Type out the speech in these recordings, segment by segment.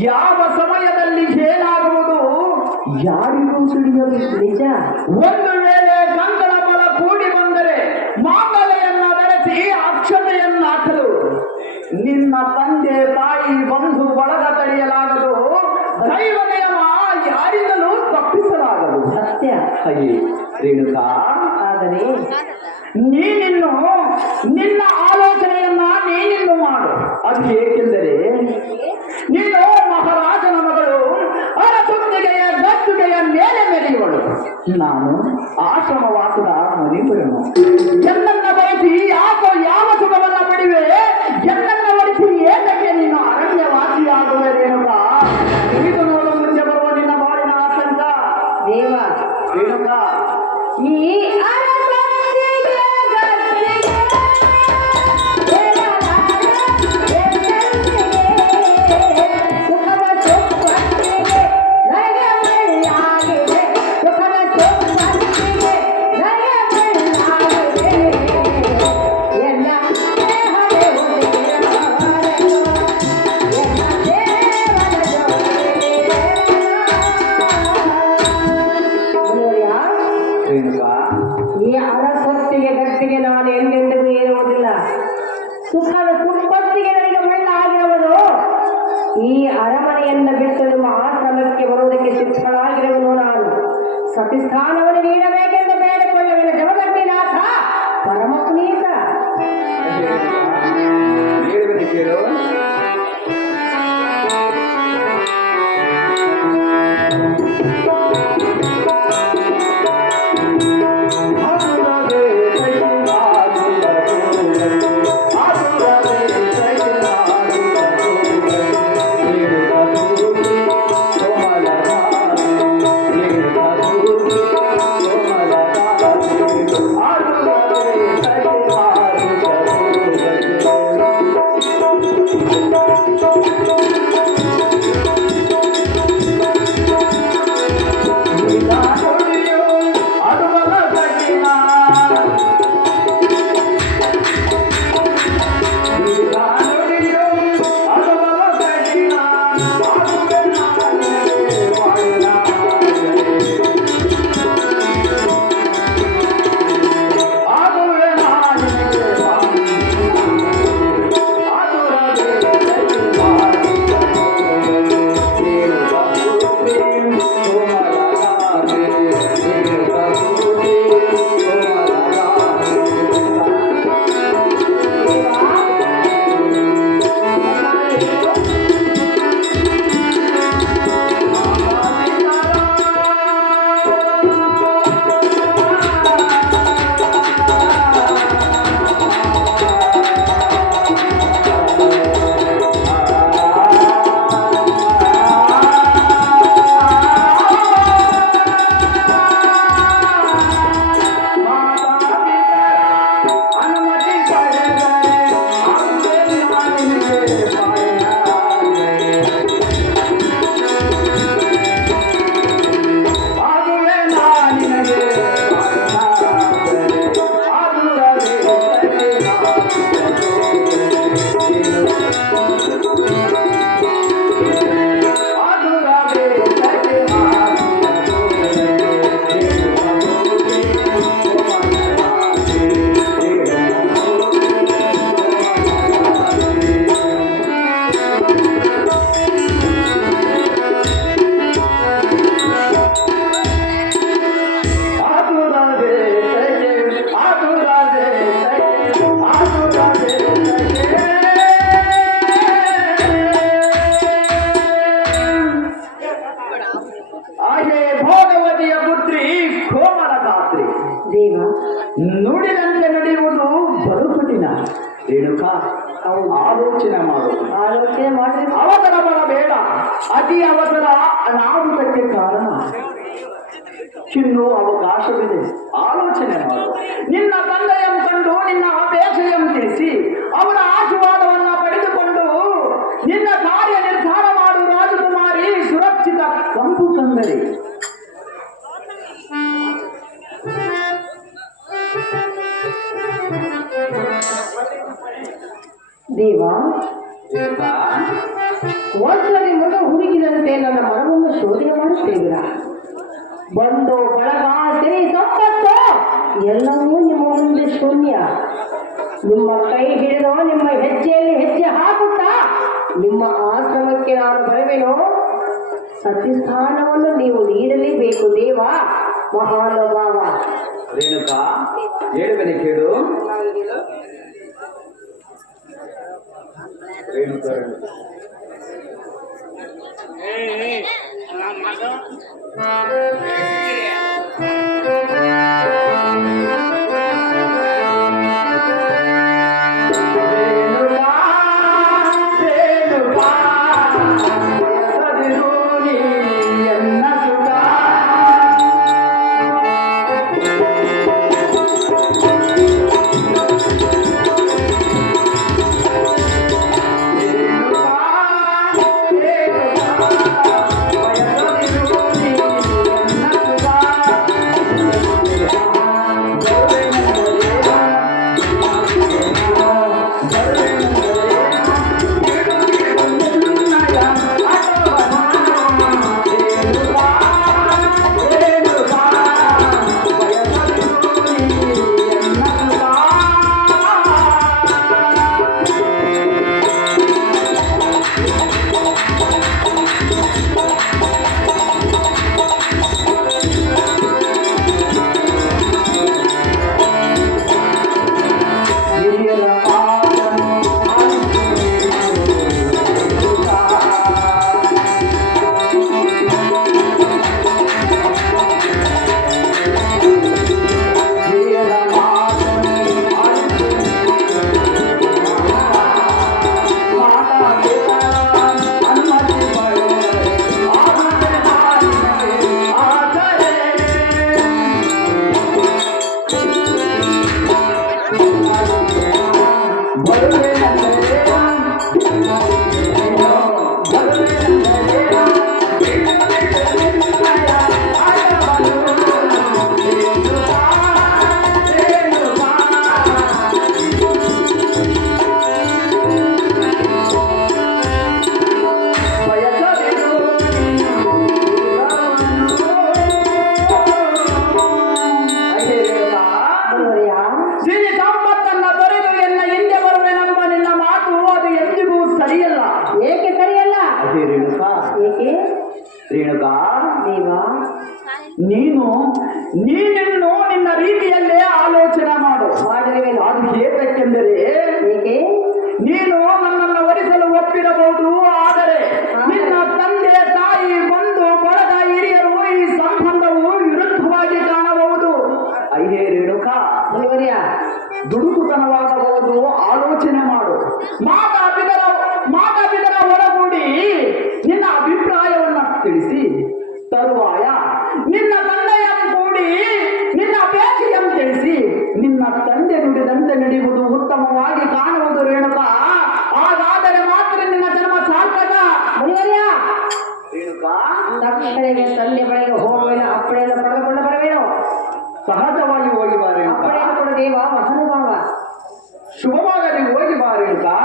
ಯಾವ ಸಮಯದಲ್ಲಿ ಏನಾಗುವುದು ಯಾರಿಗೂ ತಿಳಿಯದು. ನಿಜ. ಒಂದು ವೇಳೆ ಗಂಗಳ ಬಲ ಕೂಡಿ ಬಂದರೆ ಮಾಂಗಲ್ಯನ್ನ ಬೆಳೆಸಿ ಅಕ್ಷತೆಯನ್ನ ಹಾಕಲು ನಿನ್ನ ತಂದೆ ತಾಯಿ ಬಂಧು ಬಳಗ ತಡೆಯಲಾಗದು. ದೈವ ನಿಯಮ ಯಾರಿಂದಲೂ ತಪ್ಪಿಸಲಾಗದು. ಸತ್ಯ. ಹಾಗೆ ರೇಣುಕಾ, ಆದರೆ ನೀನಿನ್ನು ನಿನ್ನ ಆಲೋಚನೆಯನ್ನ ನೀನಿನ್ನು ಮಾಡು. ಅದು ಏಕೆಂದರೆ ನೀನು ಮಹಾರಾಜನ ಮಗಳು, ಅರಸುತ್ತಿಗೆಯ ಗದ್ದುಗೆಯ ಮೇಲೆ ಮೆರೆಯುವಳು. ನಾನು ಆಶ್ರಮವಾಸದ ಮನೆಗಳು. ಎನ್ನನ್ನ ಬಯಸಿ ಯಾಕೋ ಯಾವ ಸುಖವನ್ನ ಪಡಿವೆ, ಎನ್ನನ್ನ ಬಯಸಿ ಏತಕ್ಕೆ ನೀನು ಅರಣ್ಯವಾಸಿಯಾಗುವೆ ರೇಣುಕಾ? ಇದು ನೋಡು ಮುಂದೆ ಬರುವ ನಿನ್ನ ಬಾಳಿನ ಆತಂಕ. ದೇವ, ರೇಣುಕಾ, ಈ ಅರಸೊತ್ತಿಗೆ ಗಟ್ಟಿಗೆ ನಾನು ಎಂದೆಂದಿಗೂ ಏರುವುದಿಲ್ಲ. ಸುಖದ ಸಂಪತ್ತಿಗೆ ನನಗೆ ಮಣ್ಣ ಆಗಿರುವುದು. ಈ ಅರಮನೆಯನ್ನು ಬಿಟ್ಟು ನಿಮ್ಮ ಆಶ್ರಮಕ್ಕೆ ಬರುವುದಕ್ಕೆ ಸಿದ್ಧಳಾಗಿರುವನು ನಾನು. ಸತಿಸ್ಥಾನವನ್ನು ನೀಡಬೇಕೆಂದು ಬೇಡಿಕೊಳ್ಳುವ ಜಗತ್ತಿನಾಥ ಪರಮ ಪುನೀತ. ನುಡಿದಂತೆ ನಡೆಯುವುದು ಬಲು ಕಠಿಣ ರೇಣುಕಾ. ಆಲೋಚನೆ ಮಾಡಿ ಅವಸರ ಮಾಡಬೇಡ. ಅತಿ ಅವಸರ ಅನಾಹುತಕ್ಕೆ ಕಾರಣ. ಇನ್ನು ಅವಕಾಶವಿದೆ, ಆಲೋಚನೆ ಮಾಡು. ನಿನ್ನ ತಂದೆಯನ್ನು ಕಂಡು ನಿನ್ನ ಅಪೇಕ್ಷೆಯನ್ನು ತಿಳಿಸಿ ಅವರ ಆಶೀರ್ವಾದವನ್ನ ಪಡೆದುಕೊಂಡು ನಿನ್ನ ಕಾರ್ಯ ನಿರ್ಧಾರ ಮಾಡು ರಾಜಕುಮಾರಿ. ಸುರಕ್ಷಿತ ಕಂಪು ತಂದರೆ ದೇವ, ಒಂದು ಕಾಡಿನಲ್ಲಿ ಮೃಗ ಹುಡುಕಿದಂತೆ ನನ್ನ ಮನವನ್ನು ಶೋಧನೆ ಮಾಡುತ್ತೇವಿರಾ? ಬಂದು ಬಳಗ ಸಿರಿ ಸಂಪತ್ತು ಎಲ್ಲವೂ ನಿಮ್ಮ ಮುಂದೆ ಶೂನ್ಯ. ನಿಮ್ಮ ಕೈ ಹಿಡಿದು ನಿಮ್ಮ ಹೆಜ್ಜೆಯಲ್ಲಿ ಹೆಜ್ಜೆ ಹಾಕುತ್ತಾ ನಿಮ್ಮ ಆಶ್ರಮಕ್ಕೆ ನಾನು ಬರುವೆನು. ಸತ್ಯಸ್ಥಾನವನ್ನು ನೀವು ನೀಡಲೇಬೇಕು ದೇವ ಮಹಾನುಭಾವ. ರೇಣುಕಾ, ಹೇಳುವನೆ ಕೇಳು. ರೇಣುಕಾ ರೇಣುಕಾ, ನೀನಿನ್ನು ನಿನ್ನ ರೀತಿಯಲ್ಲೇ ಆಲೋಚನೆ ಮಾಡು. ಅದು ಏಕೆಂದರೆ ನೀನು ನನ್ನನ್ನು ವರಿಸಲು ಒಪ್ಪಿರಬಹುದು, ಆದರೆ ನಿನ್ನ ತಂದೆ ತಾಯಿ ಬಂಧು ಬಳಗ ಹಿರಿಯರು ಈ ಸಂಬಂಧವು ವಿರುದ್ಧವಾಗಿ ಕಾಣಬಹುದು. ಅಯ್ಯೇ ರೇಣುಕಾ, ದುಡುಕುತನವಾಗಬಹುದು. ಆಲೋಚನೆ ಮಾಡು. ಮಾತಾಪಿತರ ಒಳಗೂಡಿ ನಿನ್ನ ಅಭಿಪ್ರಾಯವನ್ನ ತಿಳಿಸಿ ತರುವಾಯ ನಿನ್ನ ತಂದೆಯನ್ನು ಕೂಡಿ ನಿನ್ನ ಅಪೇಕ್ಷೆಯನ್ನು ತಿಳಿಸಿ ನಿನ್ನ ತಂದೆ ನುಡಿದಂತೆ ನಡೆಯುವುದು ಉತ್ತಮವಾಗಿ ಕಾಣುವುದು ರೇಣುಕಾ. ಹಾಗಾದರೆ ಮಾತ್ರ ನಿನ್ನ ಜನ್ಮ ಸಾರ್ಥಕ. ರೇಣುಕಾ, ತಕ್ಷಣವೇ ತಂದೆ ಬಳಿಗೆ ಹೋಗುವೇನು, ಅಪ್ಪಣೆಯನ್ನು ಪಡೆದುಕೊಂಡು ಬರುವೇನು. ಸಹಜವಾಗಿ ಹೋಗಿ ಬಾ ರೇಣುಕಾ. ಅಪ್ಪಣೆಯನ್ನು ಕೊಡು ದೇವ ಮಹಾನುಭಾವ. ಶುಭವಾಗಿ ಹೋಗಿ ಬಾ ರೇಣುಕಾ.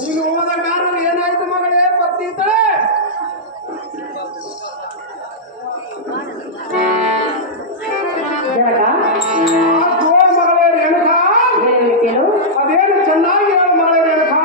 ನೀನು ಹೋದ ಕಾರಣ ಏನಾಯ್ತು ಮಗಳೇ? ಪತ್ನಿತ ಮಗಳೇ ರೇಣುಕಾ, ಅದೇನು ಚೆನ್ನಾಗಿ ಹೇಳು ಮಗಳೇ ರೇಣುಕಾ.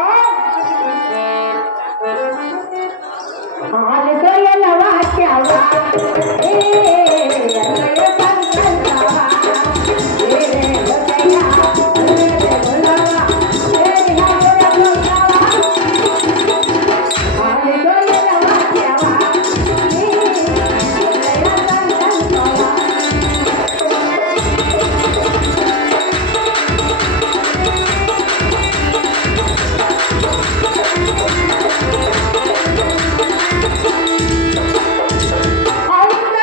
ಹೌದಾ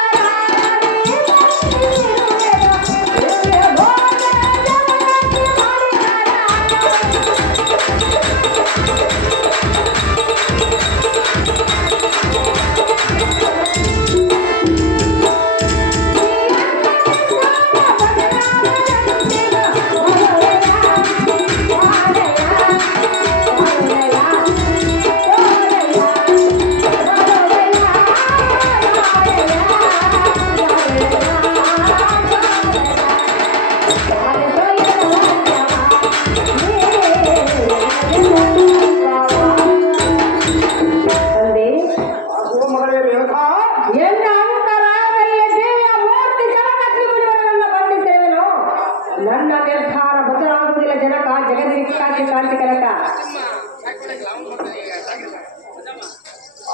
ಕಾಂತಿ ಕನಕ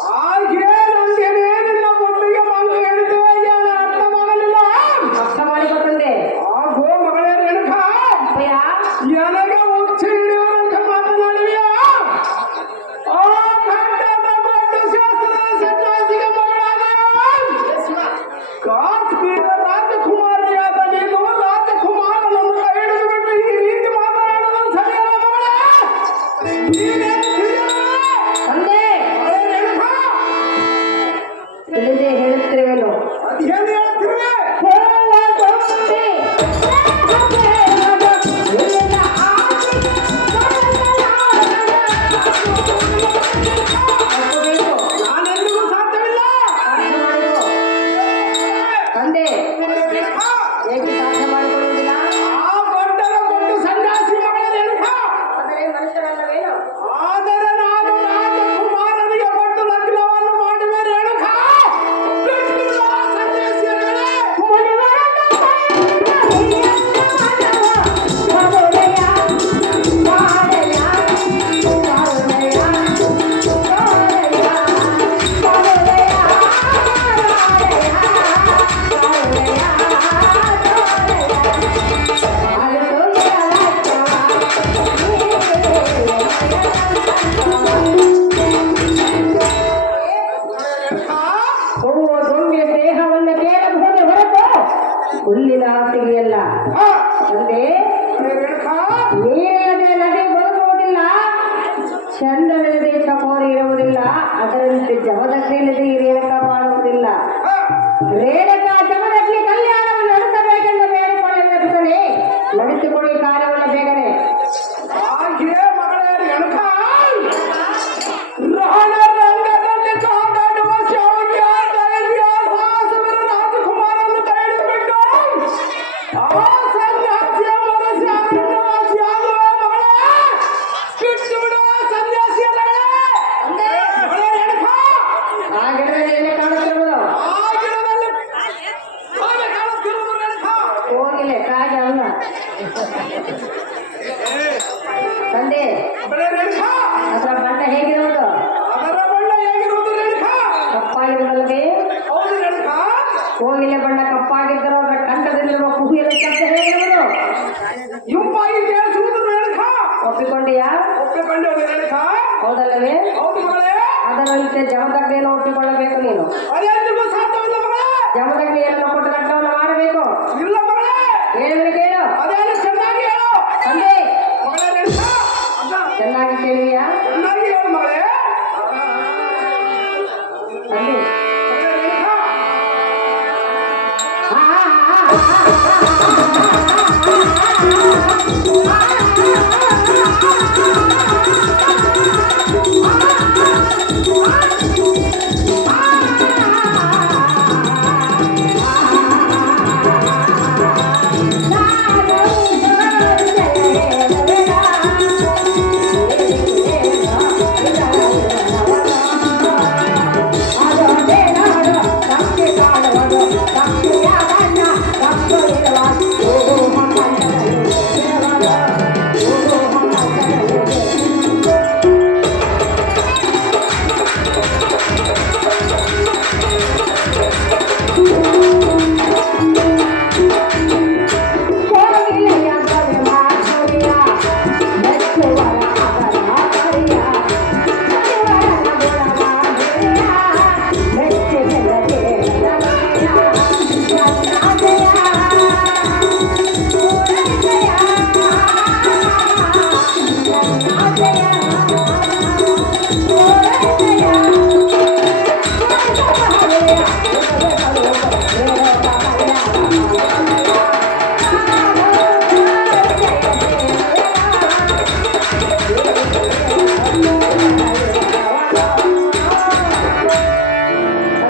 ಹಾಗೇನಂತೇನೆ ನಿನ್ನ ಮಗುವಿಗೆ ಮಂಗ ಹೇಳಿದ್ದು ಏನು ಅರ್ಥ ಮಾಡಲಿಲ್ಲ. ಅರ್ಥ ಮಾಡಿಕೊಟ್ಟಂದೆ ಆಗೋ ಮಗಳೇ ರೇಣುಕಾ, ಅಪ್ಪಯ್ಯ ನನಗೆ ಉಚ್ಚ ಹಿಡಿಯುವಂತ ಮಾತನಾಡುವಿಯ? ಆ ಗಂಡನ ಗಂಡು ಶಾಸ್ತ್ರದ ಸನ್ಯಾಸಿಗೆ ಮಗಳಾದ ಕಾಶ್ಮೀರ ರಾಜಕುಮಾರಿಯಾದ ನೀನು ರಾಜಕುಮಾರನನ್ನು ಕೈ ಹಿಡಿದುಬಿಟ್ಟು ಈ ರೀತಿ ಮಾತನಾಡೋದು ಸರಿಯಲ್ಲ ಮಗಳೇ. ನೀನೇನು ತಿಳಿಯಲ್ಲ? ತಂದೆ ಮಗಳೇ ರೇಣುಕಾ, ತಿಳಿದೇ ಹೇಳುತ್ತಿರುವೆನು. ಅದೇನು ಹೇಳ್ತಿರುವೆ? ನಾನೆಂದಿಗೂ ಸಾಧ್ಯವಿಲ್ಲ. ತಂದೆ ರೇಣುಕಾ, ಹೇಗೆ ಸಾಧ್ಯ ಮಾಡಿಕೊಳ್ಳುವುದಿಲ್ಲ? ಆ ಗಂಡನ ಗಂಡು ಸನ್ಯಾಸಿ ಮಗಳೇ ರೇಣುಕಾ, ಆದರೆ ಮನುಷ್ಯರಲ್ಲವೇನು? ಆದರೆ ನಾನು ರಾಜಕುಮಾರನಿಗೆ ಕೊಟ್ಟು ಲಗ್ನವನ್ನು ಮಾಡುವೆ ರೇಣುಕಾ. ಬಿಟ್ಟು ಆ ಸನ್ಯಾಸಿಯರೇ. ಹೂವು ದುಂಬಿ ದೇಹವನ್ನು ಕೇಳಬಹುದು ಹೊರತು ಹುಲ್ಲಿನ ಆಸೆಗೆಯಲ್ಲ. ಹಾ, ತಂದೆ ರೇಣುಕಾ, ನೀರಿಲ್ಲದೆ ನದಿ ಬದುಕುವುದಿಲ್ಲ, ಚಂದವಿಲ್ಲದೆ ಚಕೋರಿ ಇರುವುದಿಲ್ಲ, ಅದರಂತೆ ಜಮದಗ್ನಿಲ್ಲದೆ ಈ ರೇಣುಕ ಮಾಡುವುದಿಲ್ಲ. ಹಾ, ರೇಣುಕ ಜಮದಗ್ನಿ ಕಲ್ಯಾಣವನ್ನು ನಡೆಸಬೇಕೆಂದು ಬೇಡಿಕೊಳ್ಳುತ್ತಾನೆ. ನಡೆಸಿಕೊಳ್ಳಿ ಕಾರ್ಯವನ್ನು ಬೇಗನೆ. ಹಾಗೆ ಮಗಳೇ ರೇಣುಕಾ, ರಣರಂಗದಲ್ಲಿ ಕಾದಾಡುವ ಶೌರ್ಯ, ಧೈರ್ಯ, ಸಾಹಸವನ್ನು ರಾಜಕುಮಾರನ್ನು ಕೈ ಹಿಡಿದುಬಿಟ್ಟು ಆ ಸನ್ಯಾಸಿಯ ಮನಸ್ಸನ್ನು ವಾಸಿಯಾಗುವ ಮಗಳೇ. ಬಿಟ್ಟು ಬಿಡುವ ಸನ್ಯಾಸಿಯರೇ. ಮಗಳೇ ರೇಣುಕಾ, ಹಾಗೆಂದರೆ ಏನು ಕಾಣುತ್ತಿರುವುದು? ಆ ಗಿಡದಲ್ಲಿ ಹಾಗೆ ಕಾಣುತ್ತಿರುವುದು ರೇಣುಕಾ. ಹೋಗಿಲೆ ಕಾಗ ಅಲ್ಲ. ತಂದೆ ಮಗಳೇ ರೇಣುಕಾ, ಅದರ ಬಣ್ಣ ಹೇಗಿರುವುದು? ಅದರ ಬಣ್ಣ ಹೇಗಿರುವುದು ರೇಣುಕಾ? ಕಪ್ಪಾಗಿರುವುದಲ್ಲವೇ? ಹೌದು ರೇಣುಕಾ. ಕೋಗಿಲೆ ಬಣ್ಣ ಕಪ್ಪಾಗಿದ್ದರೂ ಅದರ ಕಂಠದಲ್ಲಿರುವ ಕುಹಿಯಲು ಶಬ್ದ ಹೇಗಿರುವುದು? ಇಂಪಾಗಿ ಕೇಳಿಸುವುದು ರೇಣುಕಾ. ಒಪ್ಪಿಕೊಂಡಿಯಾ? ಒಪ್ಪಿಕೊಂಡು ರೇಣುಕಾ. ಹೌದಲ್ಲವೇ? ಹೌದು ಮಗಳೇ. ಅದರಂತೆ ಜಮದಗ್ನಿಯನ್ನು ಒಪ್ಪಿಕೊಳ್ಳಬೇಕು ನೀನು. ಅದೇನಿಗೂ ಸಾಧ್ಯವಿಲ್ಲ ಮಗಳೇ. ಜಮದಗ್ನಿಯನ್ನು ಕೊಟ್ಟು ರಕ್ತವನ್ನು ಮಾಡಬೇಕು. ಇಲ್ಲ ಮಗಳೇ. ಹೇಳಿದ್ರೆ ಕೇಳು. ಅದೇನು ಚೆನ್ನಾಗಿ ಹೇಳು ತಂದೆ ಮಗಳೇ ರೇಣುಕಾ. ಅದ ಚೆನ್ನಾಗಿ ಕೇಳಿಯಾ? ಚೆನ್ನಾಗಿ ಹೇಳು ಮಗಳೇ.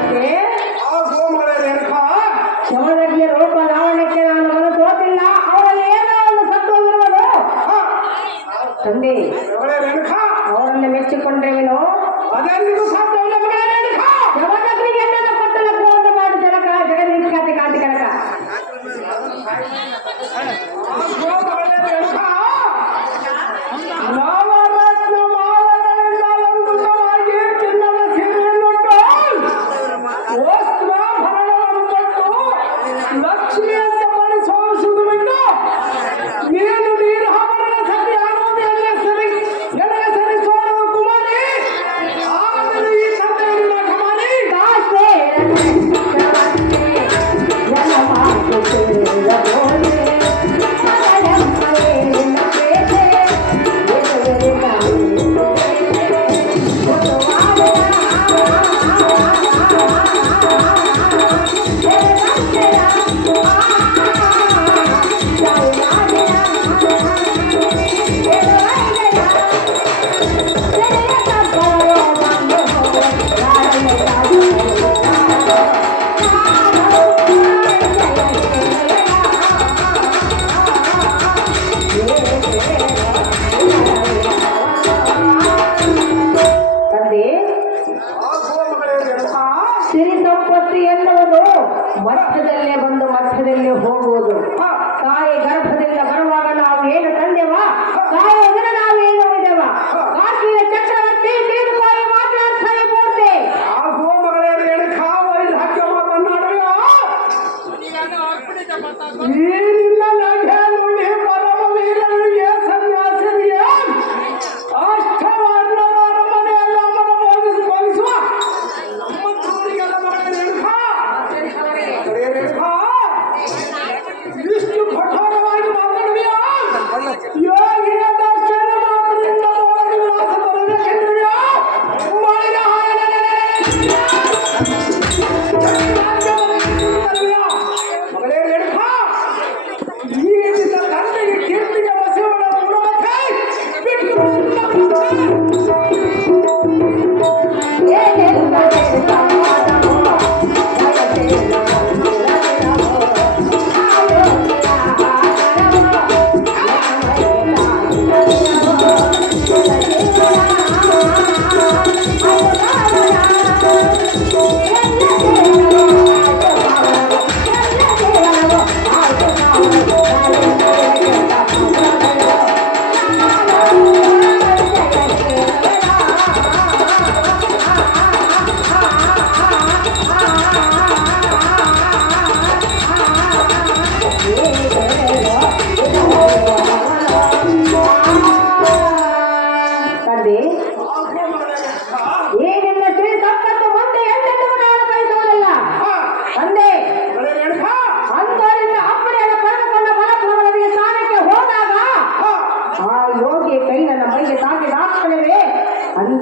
ತಂದೆ ಮಗಳೇ ರೇಣುಕಾ. ತಂದೆ ಮಗಳೇ ರೇಣುಕಾ, ಅವರನ್ನು ಮೆಚ್ಚಿಕೊಂಡ್ರೇನು? ಅದೆಂದಿಗೂ ಸಾಧ್ಯವಿಲ್ಲ ಮಗಳೇ ರೇಣುಕಾ. ಜಮದಗ್ನಿಗೆ ನನ್ನ ಕೊಟ್ಟ ಲಗ್ನವನ್ನು ಮಾಡಿ ಜನಕ ಜಗನ್ನಿಖ್ಯಾತಿ ಕಾಂತಿ ಕನಕ. ಮಗಳೇ ರೇಣುಕಾ,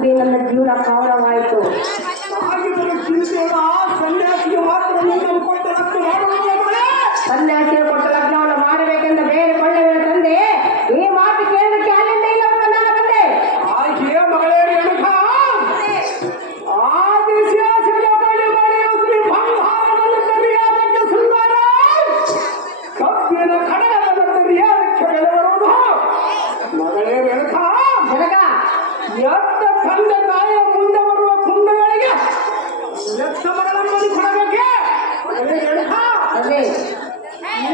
ತಂದೆ ನನ್ನ ಜೀವನ ಕಾರಣವಾಯಿತು. ಆಗಿದ್ದರೆ ಚಿಂತೆಯಲ್ಲ, ಸನ್ಯಾಸಿಗೆ ಮಾತ್ರ ನಿನ್ನನ್ನು ಕೊಟ್ಟು ರಕ್ತ ಮಾಡುವುದಿಲ್ಲ ಮಗಳೇ. ಸನ್ಯಾಸಿಗೆ ಕೊಟ್ಟ ಲಗ್ನವನ್ನು ಮಾಡಬೇಕೆಂದು ಬೇರೆ ಕೊಳ್ಳೆಗಳ ತಂದೆ ಈ ಮಾತು ಕೇಳಲಿಕ್ಕೆ ಅಲ್ಲಿಂದ ಇಲ್ಲ ನಾನು ಬಂದೆ. ಆಕೆ ಮಗಳೇ ರೇಣುಕಾ, ಆದಿಶಾಸನ ಬಳಿ ಶ್ರೀ ಬಂಗಾರದಲ್ಲಿ ಸರಿಯಾದಕ್ಕೆ ಸುಂದರ, ಕಬ್ಬಿನ ಕಡಗದ ಸರಿಯಾದಕ್ಕೆ ಬೆಳೆಬರುವುದು. ಮಗಳೇ ರೇಣುಕಾ, ಜನಕ ಎತ್ತ ತಂದೆ ತಾಯಿಯ ಮುಂದೆ ಬರುವ ಕುಂಡಗಳಿಗೆ ಎತ್ತ ಮಗಳನ್ನು ಕೊಡಬೇಕೆ? ಮಗಳೇ ರೇಣುಕಾ, ತಂದೆ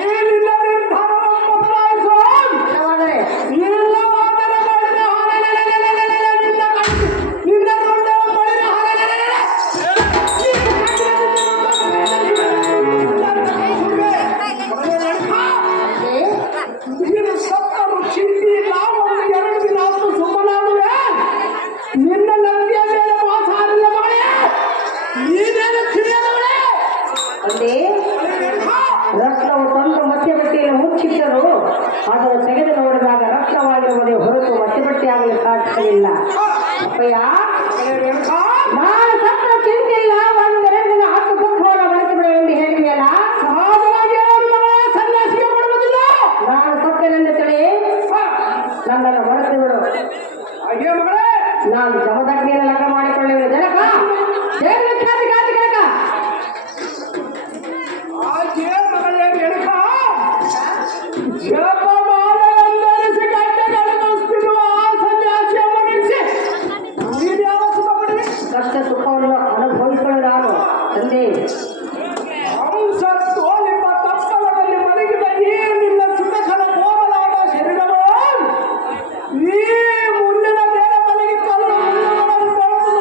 ಏನಿಲ್ಲ ನಿರ್ಧಾರವನ್ನು ಬದಲಾಯಿಸು. ಇಲ್ಲವಾದರೆ ಇಲ್ಲವಾದರೆ ಬಳಿದ ಹೊರನೆಲೆನೆಲೆನೆಲೆನೆ ನಿನ್ನ ಕಣ್ಣು, ನಿನ್ನ ರುಂಡವ ಬಳಿದ ಹೊರನೆಲೆನೆಲೆ. ಮಗಳೇ ರೇಣುಕಾ, ತಂದೆ ನೀನು ಸತ್ತರು ಚಿಂತೆ ಇಲ್ಲ, ಒಂದು ಎರಡು ದಿನ ಆದರೂ ಸುಮ್ಮನಾಗುವೆ. ನಿನ್ನ ನಂಬಿಯ ಮೇಲೆ ಮಾತಾಡಿಲ್ಲ ಮಗಳೇ, ನೀನೇನು ತಿಳಿಯದವಳೇ. ತಂದೆ ಮಗಳೇ ರೇಣುಕಾ, ರಕ್ತವು ತಂದು ಮಧ್ಯಬಟ್ಟೆಯನ್ನು ಮುಚ್ಚಿಟ್ಟರು ಅದನ್ನು ತೆಗೆದು ನೋಡಿದಾಗ ರಕ್ತವಾಗಿರುವುದೇ ಹೊರತು ಮಧ್ಯಬಟ್ಟೆಯಾಗಲು ಸಾಧ್ಯವಿಲ್ಲ. ಅಪ್ಪಯ್ಯ, ಮಗಳೇ ರೇಣುಕಾ, ನಾನು ಸತ್ತ ಚಿಂತೆ ಇಲ್ಲ, ಒಂದೆರಡು ದಿನ 10 ಪುಕ್ಕವನ್ನು ಬಳಸಿ ಬಿಡು ಎಂದು ಹೇಳಿದೆಯಲ್ಲ. ಸಹಜವಾಗಿ ಯಾರು ಮಗಳೇ ಸನ್ಯಾಸಿಗೆ ಕೊಡುವುದಿಲ್ಲ. ನಾನು ಸತ್ತನೆಂದು ತಿಳಿ ನನ್ನನ್ನು ಬಳಸಿ ಬಿಡು. ಹಾಗೆ ಮಗಳೇ, ನಾನು ಜಮದಗ್ನಿಯನ್ನು ಲಗ್ನ ಮಾಡಿಕೊಳ್ಳುವೆ. ಜನಕ ದೇವರ ಖ್ಯಾತಿ ಖ್ಯಾತಿ ಜನಕ. ಹಾಗೆ ಮಗಳೇ ರೇಣುಕಾ, ಜಪಮಾಲೆಯೊಂದರಿಸಿ ಗಂಟೆಗಳನ್ನು ಮುಚ್ಚಿಡುವ ಆ ಸನ್ಯಾಸಿಯನ್ನು ನಿಲ್ಲಿಸಿ ನೀನು ಯಾವ ಸುಖ ಪಡೆದೆ? ಕಷ್ಟ ಸುಖವನ್ನು ಅನುಭವಿಸಲು ನಾನು ತಂದೆ ಹಂಸತ್ವನಿಂಬ ತಪ್ಪಲದಲ್ಲಿ ಮಲಗಿದ ಈ ನಿನ್ನ ಸುಖಕರ ಕೋಮಲಾದ ಶರೀರವು ಈ ಮುಂದಿನ ಮೇಲೆ ಮಲಗಿ ಕಲ್ಲು ಮುಳ್ಳುಗಳನ್ನು ಬೆಳೆದು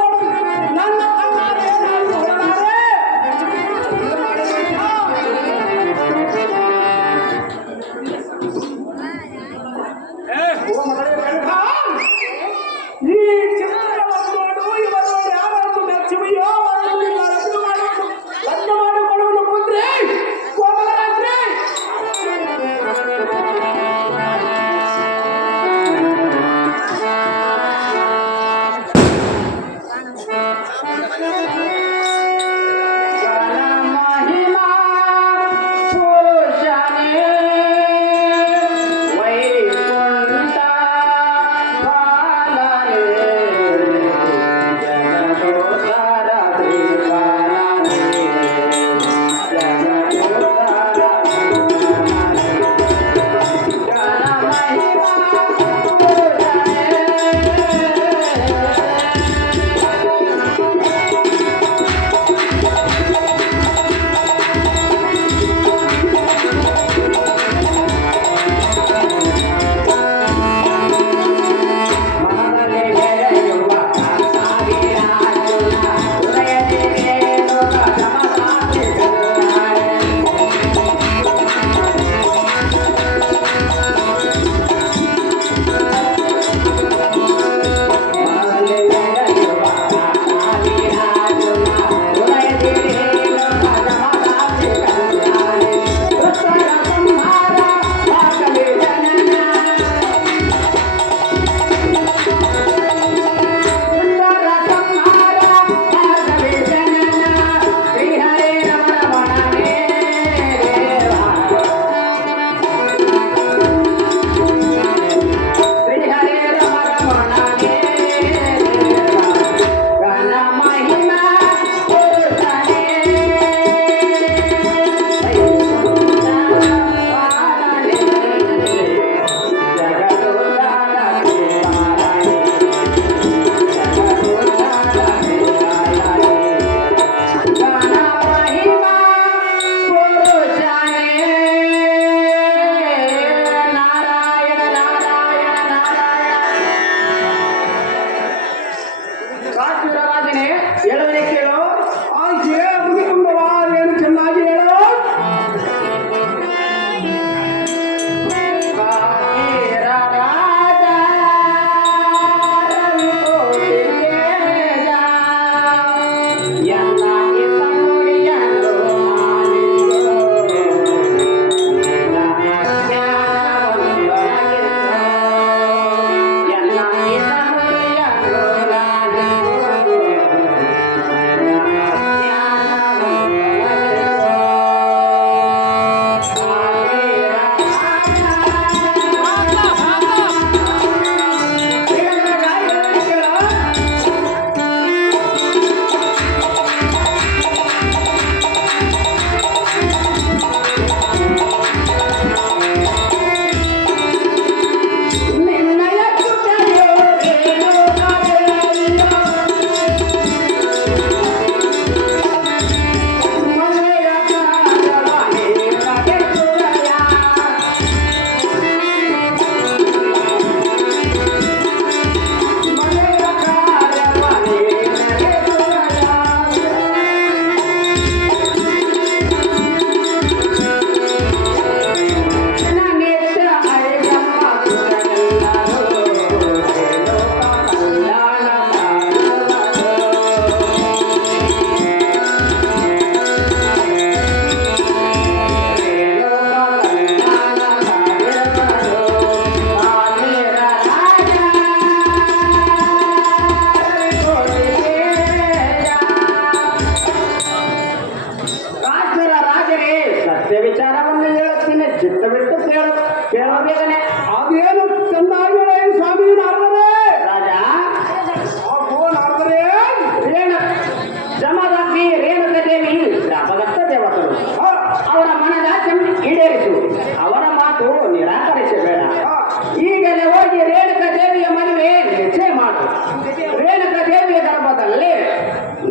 ರೇಣುಕ ದೇವಿಯ ಗರ್ಭದಲ್ಲಿ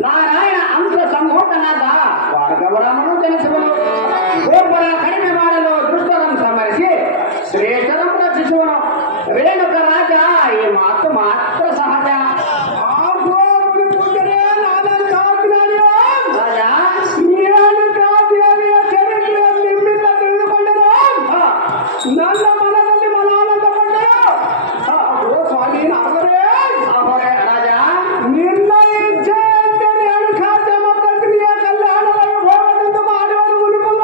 ನಾರಾಯಣ ಅಂಶ ಸಂಭೂತನಾದ ಭಾರ್ಗವರಾಮನು ಜನಿಸುವನು. ಒಬ್ಬರ ಕಡಿಮೆ ಮಾಡಲು ದುಷ್ಟರನ್ನು ಸಮರಿಸಿ ಶ್ರೇಷ್ಠರನ್ನು ರಕ್ಷಿಸುವನು. ರೇಣುಕ ರಾಜ ಈ ಮಾತು ಮಾತ್ರ ಸಹಜ. ನನ್ನ ಮನದಲ್ಲಿ ಮನಾನಂದ ಪಟ್ಟರು. ಸ್ವಾಮಿ ನಾರದರೆ ರಾಜ ನಿನ್ನ ಇಚ್ಛೆಯಂತೆ ರೇಣುಕಾದ್ಯ ಮಕ್ಕಳಿಯ ಕಲ್ಯಾಣ ವೈಭವದಿಂದ ಮಾಡುವುದು ಉಡುಪಲ್ಲ.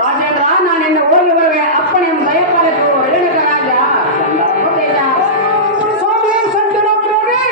ರಾಜೇಂದ್ರ ನಾನಿನ್ನ ಹೋಗಿ ಬರುವೆ. ಅಪ್ಪಣೆಯನ್ನು ದಯಪಾಲಿಸು. ರೇಣುಕ ರಾಜ ಸ್ವಾಮಿ ಸಂಜನ ಪ್ರೇಮಿ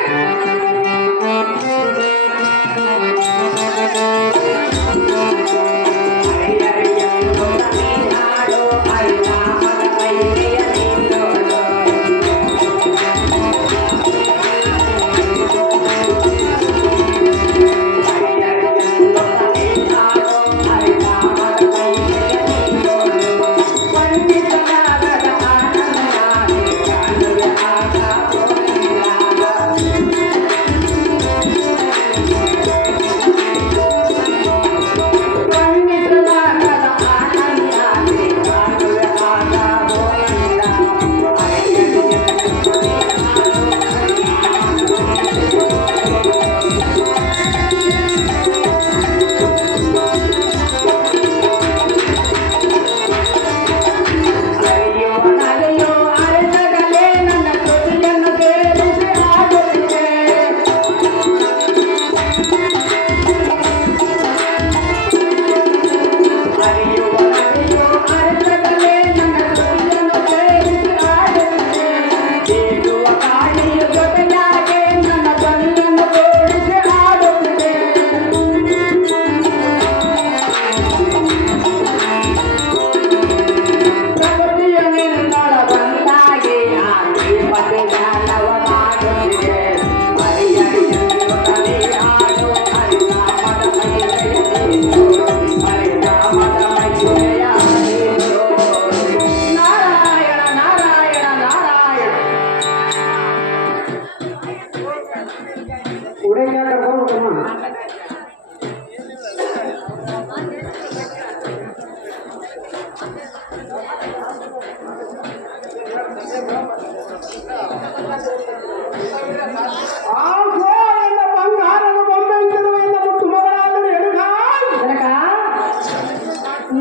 ಬಂಗಾರದ ಬೊಂಬೆ ಇದ್ದಿರುವ ಮುತ್ತು ಮಗಳಾದರೆ ಎಡುಗ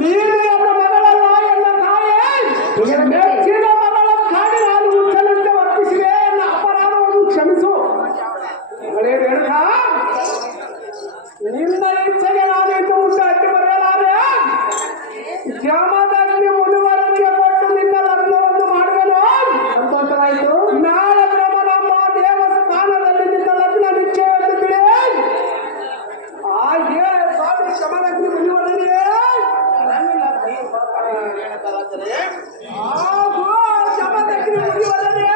ನೀನು ನನ್ನ ಮಗಳಲ್ಲ ಎನ್ನ ತಾಯೇ. ಮೆಚ್ಚಿನ ಮಗಳ ಕಾಡಿ ನಾನು ಮುಚ್ಚಲಂತೆ ವರ್ತಿಸಿದೆ. ಎನ್ನ ಅಪರಾಧವನ್ನು ಕ್ಷಮಿಸು. ಮಗಳೇ ರೇಣುಕ, ನಿನ್ನ ಇಚ್ಛೆಗೆ ನಾನು ಇನ್ನು ಮುಂದೆ ಅಡ್ಡಿ ಬರೆಯಲಾರೆ. ಜಮದಲ್ಲಿ ಮುನಿವರನಿಗೆ ಕೊಟ್ಟು ನಿನ್ನ ಲಗ್ನವನ್ನು ಮಾಡುವೆನು. ಸಂತೋಷವಾಯಿತು. ನಾಳೆ ಬ್ರಹ್ಮನಮ್ಮ ದೇವಸ್ಥಾನದಲ್ಲಿ ನಿನ್ನ ಲಗ್ನ ನಿಶ್ಚಯವನ್ನು ಬಿಡಿ. ಹಾಗೆ ಸ್ವಾಮಿ ಶಮಲಗ್ನಿ ಮುನಿವರನಿಗೆ ಶಮಲಗ್ನಿ ಮುನಿವರನಿಗೆ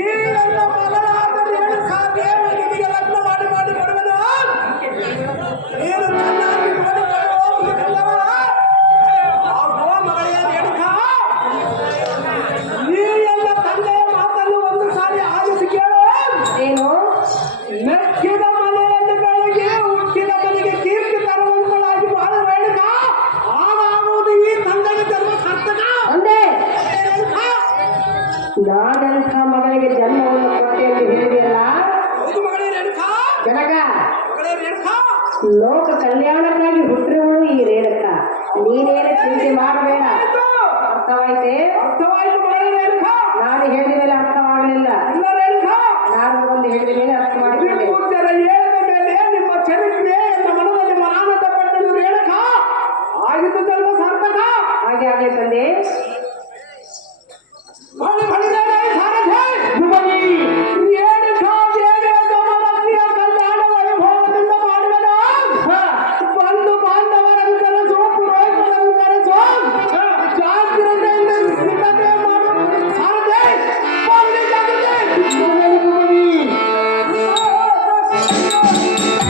ಈ ನನ್ನ ಮಗಳಾದ ರೇಣುಕಾ ದೇವಿಗೆ ಲಗ್ನ ಮಾಡಿ ಕೊಡುವೆನು. ನೀನು ಚೆನ್ನಾಗಿ ನೋಡಿಕೊಳ್ಳುವ ಮಗಳೇ ರೇಣುಕಾ, ಈ ಎಲ್ಲ ತಂದೆಯ ಮಾತನ್ನು ಒಂದು ಸಾರಿ ಆಲಿಸಿ ಕೇಳು. ಏನು? ಮೆಚ್ಚಿದ ಮನೆಯಲ್ಲಿ ಬೆಳಗ್ಗೆ ಹುಟ್ಟಿದ ಮನೆಗೆ ಕೀರ್ತಿ ತರುವಂತಳಾಗಿ ಬಾಳ ರೇಣುಕಾ, ಆಗುವುದು ಈ ತಂದೆಗೆ ಜನ್ಮ ಸಾರ್ಥಕ. ಒಂದೇ ರೇಣುಕಾ, ನಾನಂಥ ಮಗಳಿಗೆ ಜನ್ಮವನ್ನು ಕೊಟ್ಟೆ ಎಂದು ಹೇಳಿದೆಯಲ್ಲ ಹೌದು ಮಗಳೇ ರೇಣುಕಾ. ಜನಕ. ಮಗಳೇ ರೇಣುಕಾ, ಲೋಕ ಕಲ್ಯಾಣಕ್ಕಾಗಿ ಹುಟ್ಟಿರುವಳು ಈ ರೇಣುಕ. ನೀನೇನು ಚಿಂತೆ ಮಾಡಬೇಡ. ಅರ್ಥವಾಯ್ತೆ? ಅರ್ಥವಾಯಿತು ಮಗಳೇ ರೇಣುಕಾ. ನಾನು ಹೇಳಿದ ಮೇಲೆ ಅರ್ಥವಾಗಲಿಲ್ಲ. ಇಲ್ಲ ರೇಣುಕಾ, ನಾನು ಒಂದು ಹೇಳಿದ ಮೇಲೆ